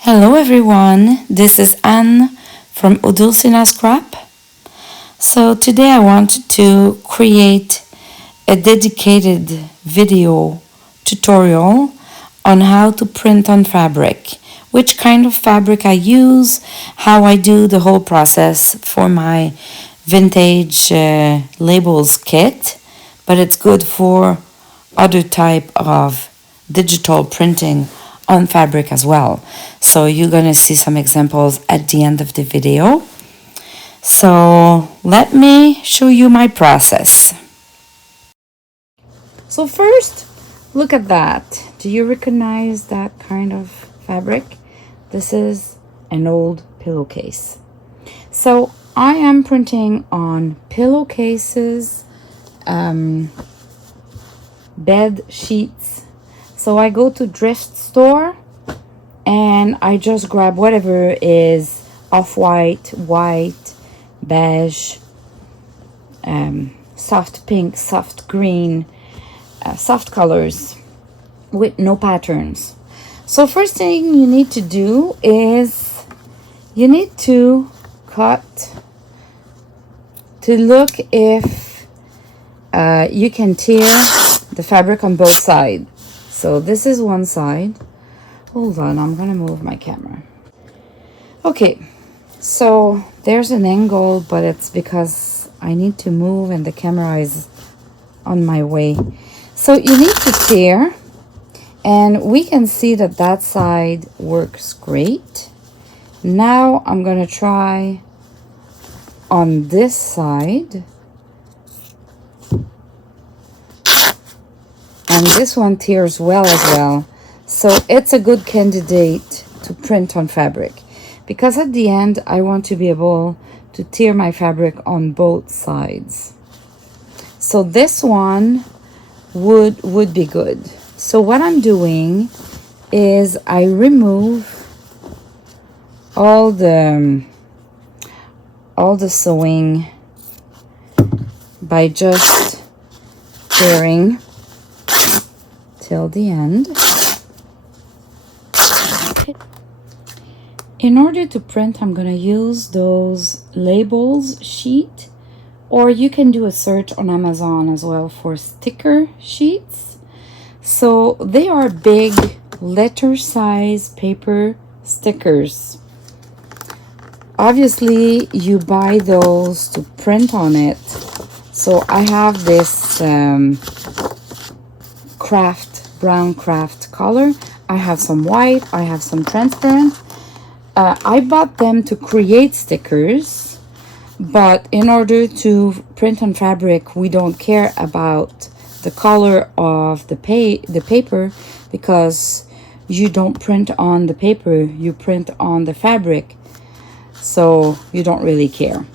Hello everyone, this is Anne from Odulcina Scrap. So today I wanted to create a dedicated video tutorial on how to print on fabric, which kind of fabric I use, how I do the whole process for my vintage labels kit, but it's good for other type of digital printing on fabric as well. So you're gonna see some examples at the end of the video. So let me show you my process. So first, look at that. Do you recognize that kind of fabric? This is an old pillowcase. So I am printing on pillowcases, bed sheets. So I go to thrift store and I just grab whatever is off-white, white, beige, soft pink, soft green, soft colors with no patterns. So first thing you need to do is you need to cut to look if you can tear the fabric on both sides. So this is one side. Hold on, I'm gonna move my camera. Okay, so there's an angle, but it's because I need to move and the camera is on my way. So you need to tear, and we can see that that side works great. Now I'm gonna try on this side. And this one tears well as well. So it's a good candidate to print on fabric, because at the end I want to be able to tear my fabric on both sides. So this one would be good. So what I'm doing is I remove all the sewing by just tearing till the end. In order to print, I'm gonna use those labels sheet, or you can do a search on Amazon as well for sticker sheets. So they are big letter size paper stickers. Obviously you buy those to print on it. So I have this brown craft color. I have some white, I have some transparent. I bought them to create stickers, but in order to print on fabric, we don't care about the color of the paper, because you don't print on the paper, you print on the fabric, so you don't really care.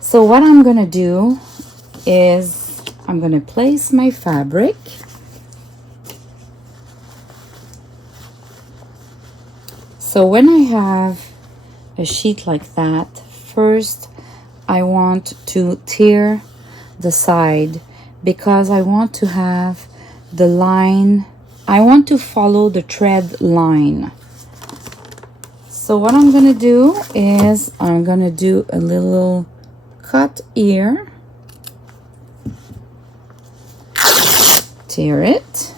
So what I'm gonna do is I'm gonna place my fabric. So when I have a sheet like that, first I want to tear the side, because I want to have the line, I want to follow the thread line. So what I'm gonna do is I'm gonna do a little cut here, tear it.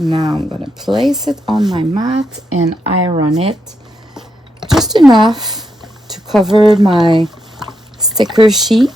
Now I'm gonna place it on my mat and iron it just enough to cover my sticker sheet.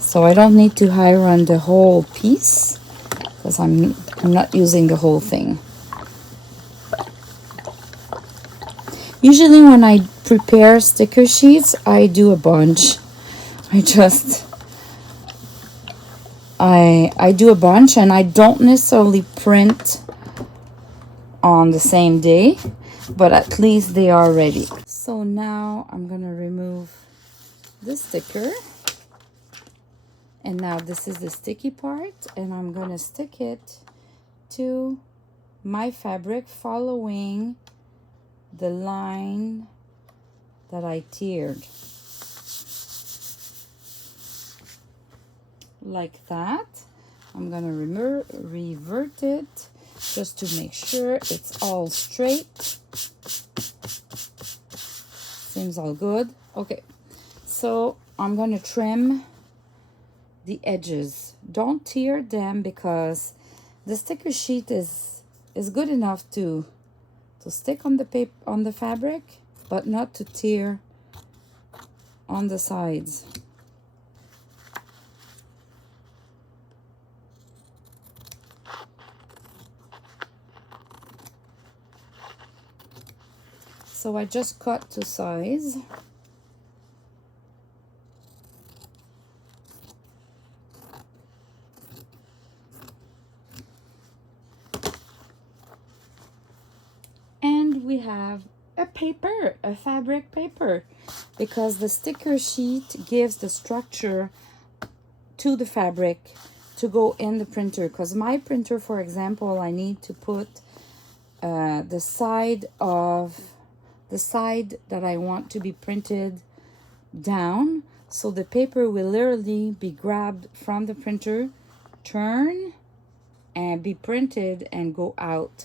So I don't need to iron the whole piece, because I'm not using the whole thing. Usually when I prepare sticker sheets, I do a bunch. I do a bunch, and I don't necessarily print on the same day, but at least they are ready. So now I'm gonna remove the sticker, and now this is the sticky part, and I'm gonna stick it to my fabric following the line that I tiered. like that. I'm gonna revert it just to make sure it's all straight. Seems all good. Okay, so I'm gonna trim the edges. Don't tear them because the sticker sheet is good enough to stick on the paper, on the fabric, but not to tear on the sides. So I just cut to size. And we have a paper, a fabric paper, because the sticker sheet gives the structure to the fabric to go in the printer. Because my printer, for example, I need to put the side that I want to be printed down, so the paper will literally be grabbed from the printer, turn, and be printed and go out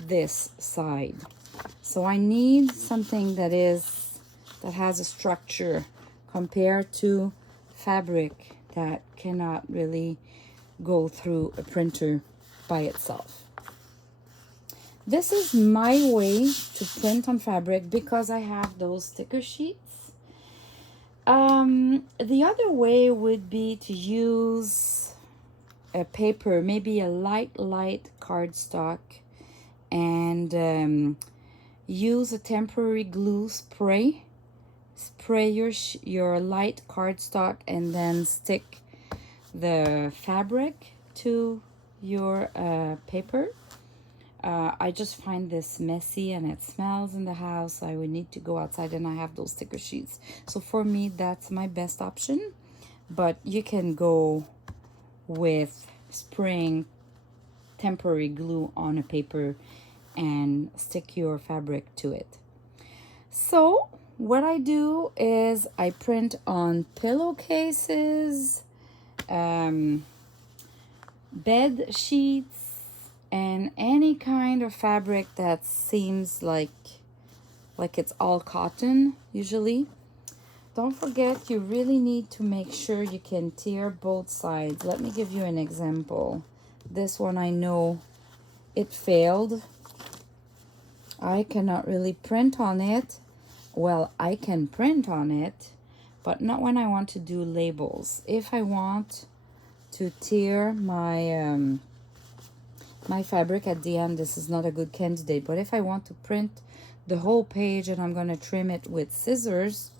this side. So I need something that has a structure compared to fabric that cannot really go through a printer by itself. This is my way to print on fabric because I have those sticker sheets. The other way would be to use a paper, maybe a light cardstock, and use a temporary glue spray. Spray your light cardstock and then stick the fabric to your paper. I just find this messy and it smells in the house. I would need to go outside, and I have those sticker sheets. So for me, that's my best option. But you can go with spraying temporary glue on a paper and stick your fabric to it. So what I do is I print on pillowcases, bed sheets, and any kind of fabric that seems like it's all cotton usually. Don't forget, you really need to make sure you can tear both sides. Let me give you an example. This one, I know it failed. I cannot really print on it. Well, I can print on it, but not when I want to do labels. If I want to tear my my fabric at the end, this is not a good candidate. But if I want to print the whole page and I'm going to trim it with scissors,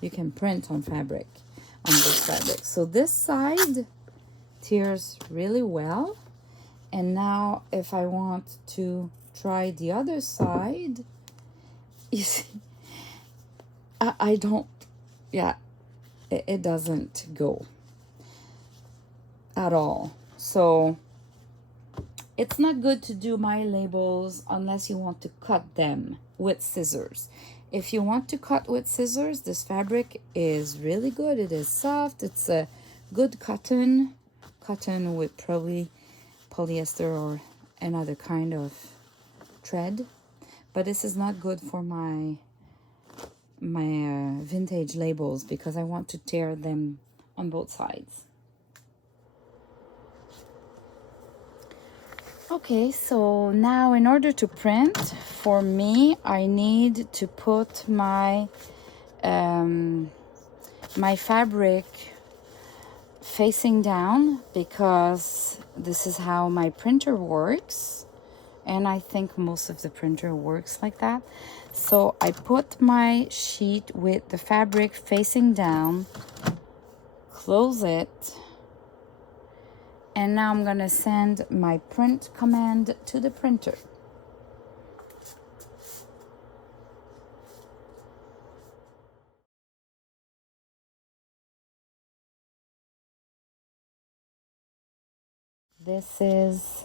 you can print on fabric, on this fabric. So this side tears really well. And now if I want to try the other side, you see, I don't, yeah, it doesn't go at all. So it's not good to do my labels unless you want to cut them with scissors. If you want to cut with scissors, this fabric is really good. It is soft. It's a good cotton with probably polyester or another kind of thread. But this is not good for my vintage labels because I want to tear them on both sides. Okay, so now in order to print, for me, I need to put my my fabric facing down because this is how my printer works, and I think most of the printer works like that. So I put my sheet with the fabric facing down, close it, and now I'm gonna send my print command to the printer. This is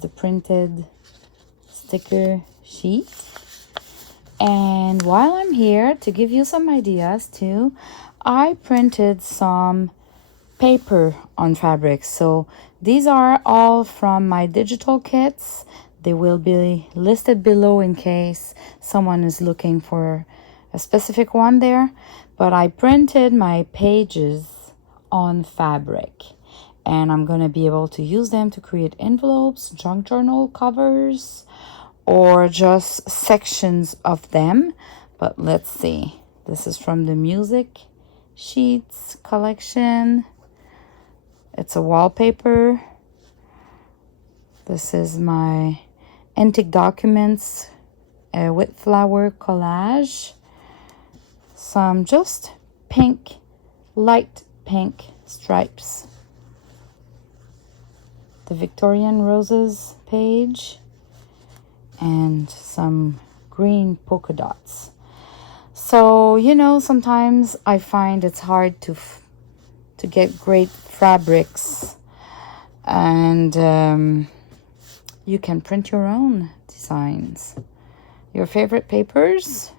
the printed sticker sheet. And while I'm here, to give you some ideas too, I printed some paper on fabric. So these are all from my digital kits. They will be listed below in case someone is looking for a specific one there. But I printed my pages on fabric, and I'm going to be able to use them to create envelopes, junk journal covers, or just sections of them. But let's see. This is from the music sheets collection. It's a wallpaper. This is my antique documents with flower collage. Some just pink, light pink stripes. The Victorian roses page. And some green polka dots. So, you know, sometimes I find it's hard to get great fabrics, and you can print your own designs. Your favorite papers,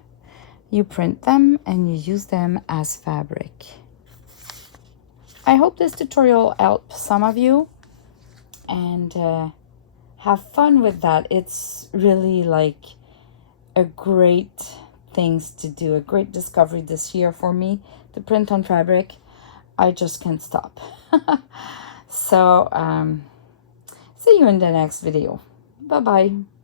you print them and you use them as fabric. I hope this tutorial helped some of you, and have fun with that. It's really like a great things to do, a great discovery this year for me to print on fabric. I just can't stop. So see you in the next video. Bye bye.